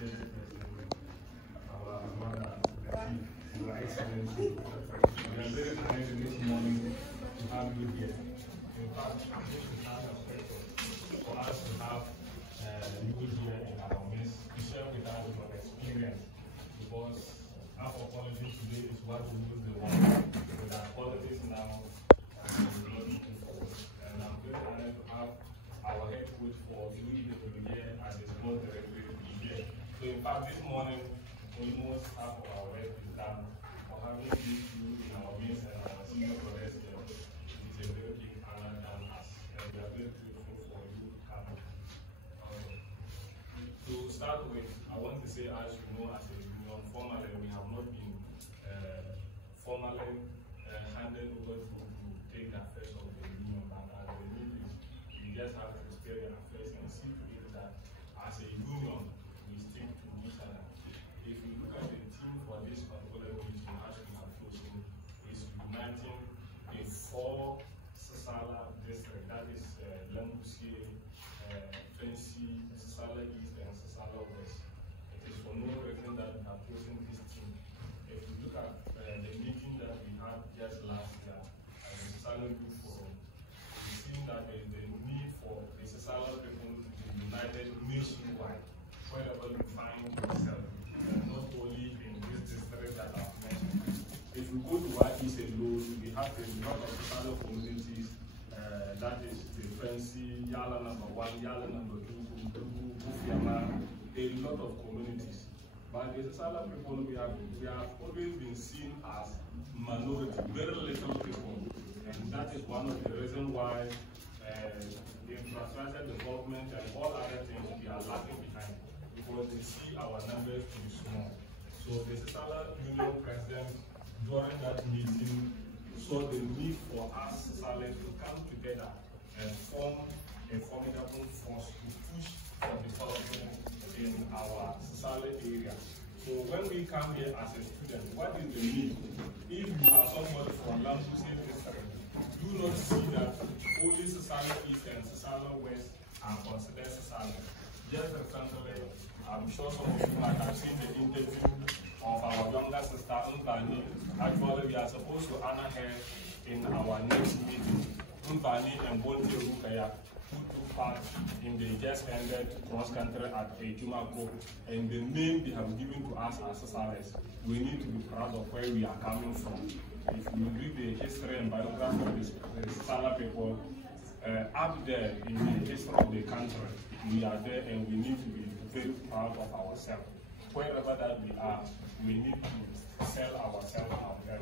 President, our mother, Your Excellency. We are very honored this morning to have you here. In fact, I'm going to have a pleasure for us to have you here in our midst to share with us your experience, because our policy today is what we use the world with our politics now and I'm very honored to have our head coach for UEW here and the sports director here. So in fact, this morning almost half of our work is done. For having these two in our midst and our senior brothers here, it is a very big honor done us, and we are very grateful for you coming. To start with, I want to say, as you know, as a union, formally we have not been formally handed over to take the affairs of the union, but as a meeting, we just have to stay the affairs and see to it that as a union we stick to each other. If you look at the team for this particular meeting, as we have chosen, is uniting the 4 Sisala districts, that is Lambusie, Fancy, Sisala East, and Sisala West. It is for no reason that we have chosen this team. If you look at the meeting that we had just last year at the Sisala Youth Forum, we see that there is a need for the Sisala people to be united nationwide, wherever you find yourself, and not only in this district that I've mentioned. If you go to what is alone, we have a lot of Sisala communities. That is the Fancy, Yala number 1, Yala number 2, Bufiama, a lot of communities. But the Sisala people, we have always been seen as minority, very little people. And that is one of the reasons why infrastructure development and all other things we are lagging behind, because they see our numbers to be small. So the Sisala Union President, during that meeting, saw the need for us Sisala to come together and form a formidable force to push for development in our Sisala area. So when we come here as a student, what is the need? If you are somebody from Lambusie district, do not see that only Sisala East and Sisala West are considered Sisala. Just recently, I'm sure some of you might have seen the interview of our younger sister, Unvani. Actually, we are supposed to honor her in our next meeting. Unvani and Bonte Rukaya, who took part in the just ended cross-country at Etumako, and the name they have given to us as Sisalas. We need to be proud of where we are coming from. If you read the history and biography of the Sisala people, up there in the history of the country, we are there and we need to be very proud of ourselves. Wherever that we are, we need to sell ourselves out there.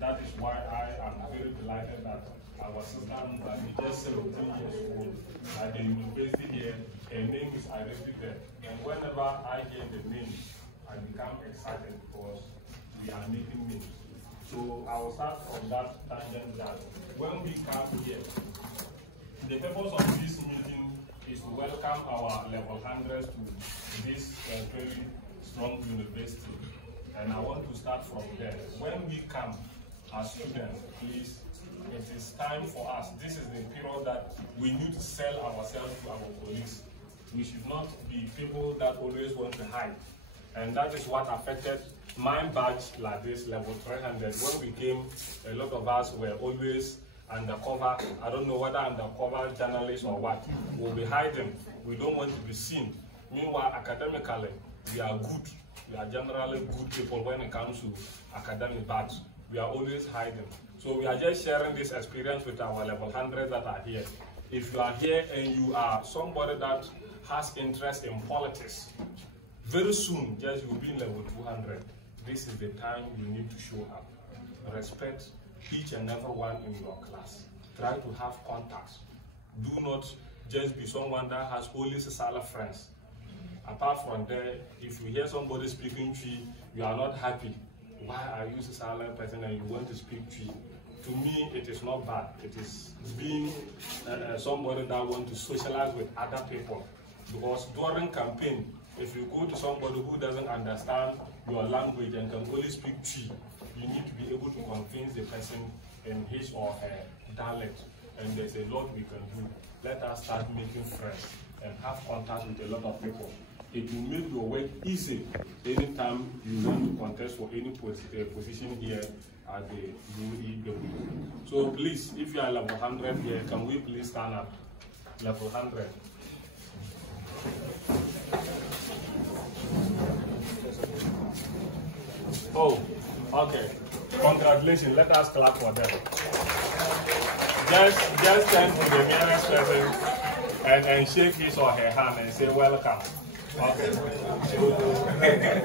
That is why I am very delighted that our sister is just 17 years old at the university here. Her name is already there. And whenever I hear the name, I become excited because we are making names. So I will start from that tangent that when we come here, the purpose of this meeting is to welcome our level 100s to this very strong university. And I want to start from there. When we come as students, please, it is time for us. This is the period that we need to sell ourselves to our colleagues. We should not be people that always want to hide. And that is what affected my batch like this, level 300. When we came, a lot of us were always undercover. I don't know whether undercover journalists or what. We'll be hiding. We don't want to be seen. Meanwhile, academically, we are good. We are generally good people when it comes to academic, but we are always hiding. So we are just sharing this experience with our level 100 that are here. If you are here and you are somebody that has interest in politics, very soon, just you'll be in level 200. This is the time you need to show up. Respect each and every one in your class. Try to have contacts. Do not just be someone that has only Sisala friends. Apart from there, if you hear somebody speaking Tree, you are not happy. Why are you a silent person and you want to speak Tree? To me, it is not bad. It is being somebody that wants to socialize with other people. Because during campaign, if you go to somebody who doesn't understand your language and can only speak Tree, you need to be able to convince the person in his or her dialect. And there's a lot we can do. Let us start making friends and have contact with a lot of people. it will make your work easy anytime you want to contest for any position here at the UEW. So please, if you are level 100 here, can we please stand up? Level 100. Oh, okay. Congratulations. Let us clap for them. Just stand to the nearest person and shake his or her hand and say welcome. Okay. Okay.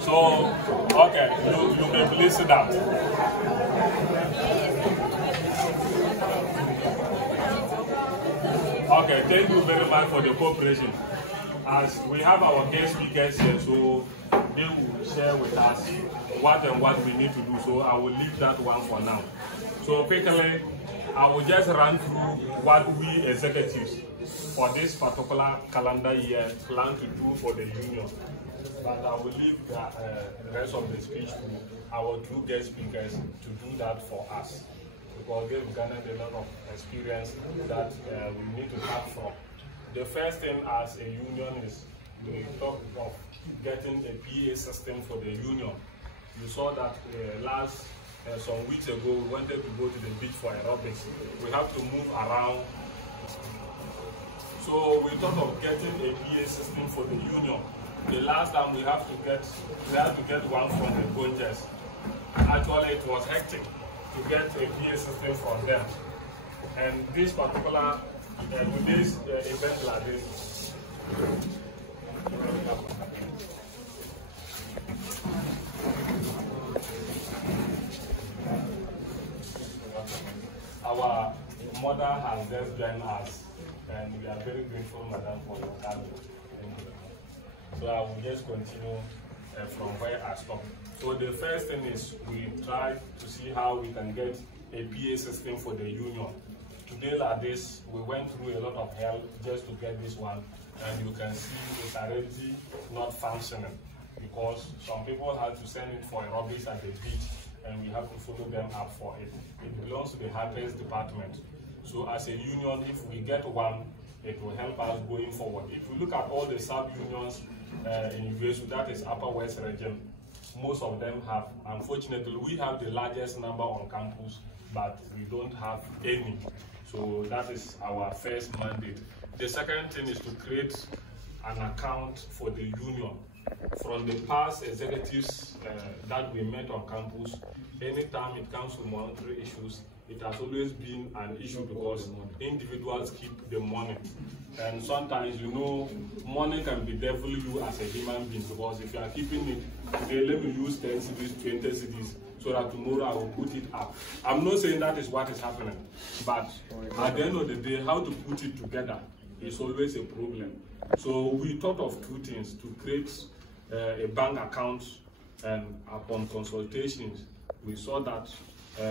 So, okay, you may please sit down. Okay, thank you very much for the cooperation. As we have our guest speakers here, so they will share with us what we need to do. So I will leave that one for now. So quickly, I will just run through what we executives for this particular calendar year plan to do for the union. But I will leave the rest of the speech to our two guest speakers to do that for us, because they've garnered a lot of experience that we need to have from. The first thing as a union is we talk of getting a PA system for the union. You saw that some weeks ago we wanted to go to the beach for aerobics. We have to move around. So we thought of getting a PA system for the union. The last time we had to get one from the Gonjas. Actually, it was hectic to get a PA system from them. And this particular, with this event like this, our mother has just joined us, and we are very grateful, madam, for your coming. So I will just continue from where I stopped. So the first thing is we try to see how we can get a PA system for the union. Today like this, we went through a lot of hell just to get this one, and you can see it's already not functioning because some people had to send it for aerobics at the beach, and we have to follow them up for it. It belongs to the hardware department. So as a union, if we get one, it will help us going forward. If you look at all the sub-unions in USU, that is Upper West region, most of them have. Unfortunately, we have the largest number on campus, but we don't have any. So that is our first mandate. The second thing is to create an account for the union. From the past executives that we met on campus, anytime it comes to monetary issues, it has always been an issue because individuals keep the money. And sometimes, you know, money can be devil you as a human being, because if you are keeping it, today let me use 10 CDs, 20 CDs, so that tomorrow I will put it up. I'm not saying that is what is happening, but at the end of the day, how to put it together is always a problem. So we thought of two things: to create a bank account, and upon consultations, we saw that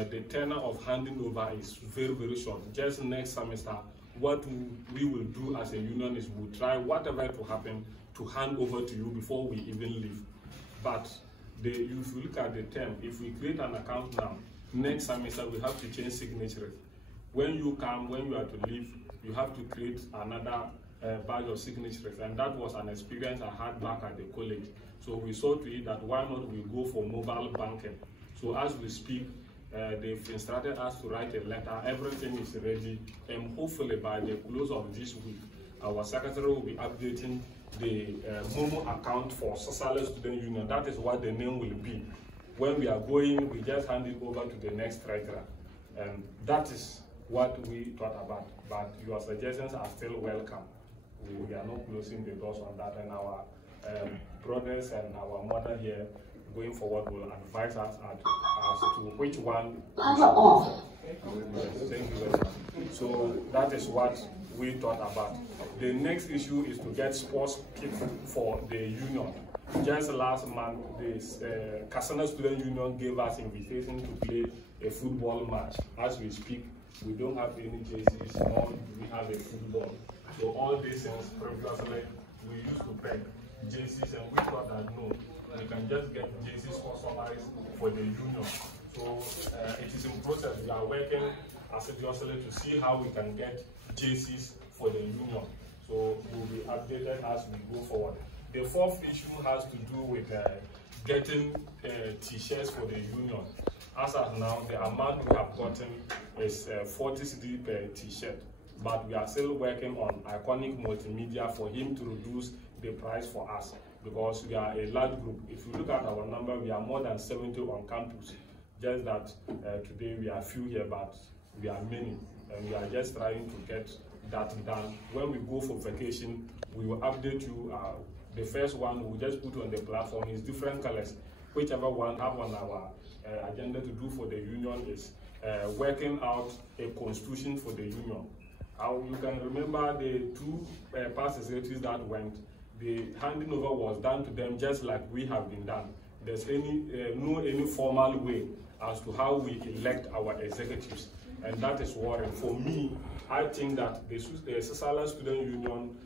the tenor of handing over is very, very short. Just next semester, what we will do as a union is we'll try whatever to happen to hand over to you before we even leave. But if you look at the term, if we create an account now, next semester we have to change signatures. When you come, when you are to leave, you have to create another batch of signatures, and that was an experience I had back at the college. So we saw to it that why not we go for mobile banking. So as we speak, they've instructed us to write a letter. Everything is ready, and hopefully by the close of this week, our secretary will be updating the Momo account for Sosale Student Union. That is what the name will be. When we are going, we just hand it over to the next treasurer, and that is what we thought about. But your suggestions are still welcome. We are not closing the doors on that, and our brothers and our mother here going forward will advise us as to which one. Power off. Thank you very much. So that is what we thought about. The next issue is to get sports kits for the union. Just last month, the Kasana Student Union gave us invitation to play a football match. As we speak, we don't have any jerseys, nor do we have a football. So all these things previously we used to beg jerseys, and we thought that no, we can just get jerseys customized for the union. So it is in process. We are working assiduously to see how we can get JCs for the union. So we'll be updated as we go forward. The fourth issue has to do with getting t-shirts for the union. As of now, the amount we have gotten is 40 cedi per t-shirt, but we are still working on Iconic Multimedia for him to reduce the price for us, because we are a large group. If you look at our number, we are more than 70 on campus. Just that today we are few here, but we are many, and we are just trying to get that done. When we go for vacation, we will update you. The first one we'll just put on the platform is different colors. Whichever one have on our agenda to do for the union is working out a constitution for the union. You can remember the two past executives that went, the handing over was done to them just like we have been done. There's any formal way as to how we elect our executives, and that is worrying. For me, I think that the Sisala Student Union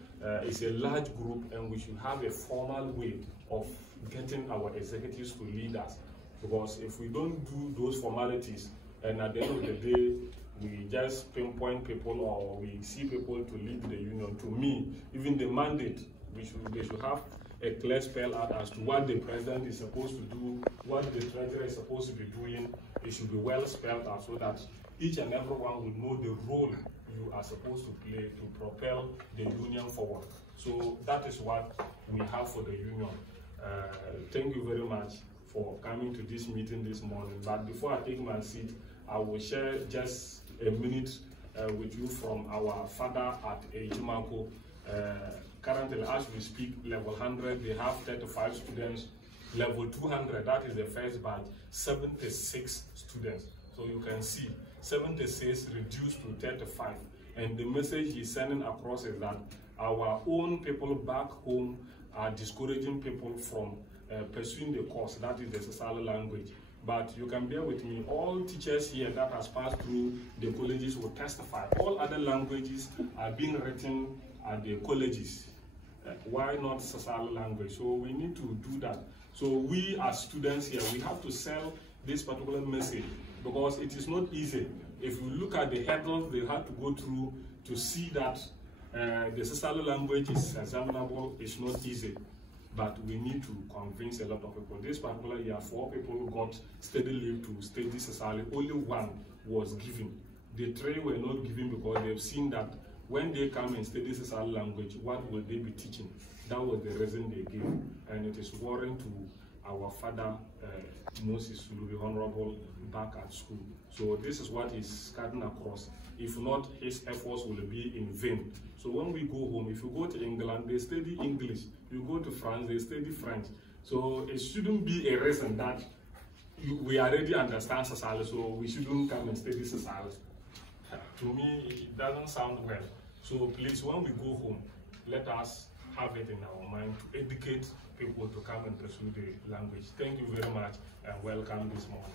is a large group, and we should have a formal way of getting our executives to lead us. Because if we don't do those formalities, and at the end of the day, we just pinpoint people or we see people to lead the union, to me, even the mandate, they should have a clear spell out as to what the president is supposed to do, what the treasurer is supposed to be doing. It should be well spelled out so that each and everyone will know the role you are supposed to play to propel the union forward. So that is what we have for the union. Thank you very much for coming to this meeting this morning. But before I take my seat, I will share just a minute with you from our father at Ejimanko. Currently, as we speak, level 100, they have 35 students. Level 200, that is the first batch, 76 students. So you can see 76 reduced to 35. And the message he's sending across is that our own people back home are discouraging people from pursuing the course, that is the Sisala language. But you can bear with me, all teachers here that has passed through the colleges will testify. All other languages are being written at the colleges. Why not Sisala language? So we need to do that. So we as students here, we have to sell this particular message, because it is not easy. If you look at the hurdles they have to go through to see that the Sisala language is examinable, it's not easy. But we need to convince a lot of people. This particular year, 4 people got steady leave to study Sisala. Only 1 was given. The 3 were not given because they've seen that when they come and study Sisala language, what will they be teaching? That was the reason they gave. And it is worrying to our father, Moses Sulubi, Honorable, back at school. So this is what he's cutting across. If not, his efforts will be in vain. So when we go home, if you go to England, they study English. You go to France, they study French. So it shouldn't be a reason that we already understand Sisala, so we shouldn't come and study Sisala. To me, it doesn't sound well. So please, when we go home, let us have it in our mind to educate people to come and pursue the language. Thank you very much and welcome this morning.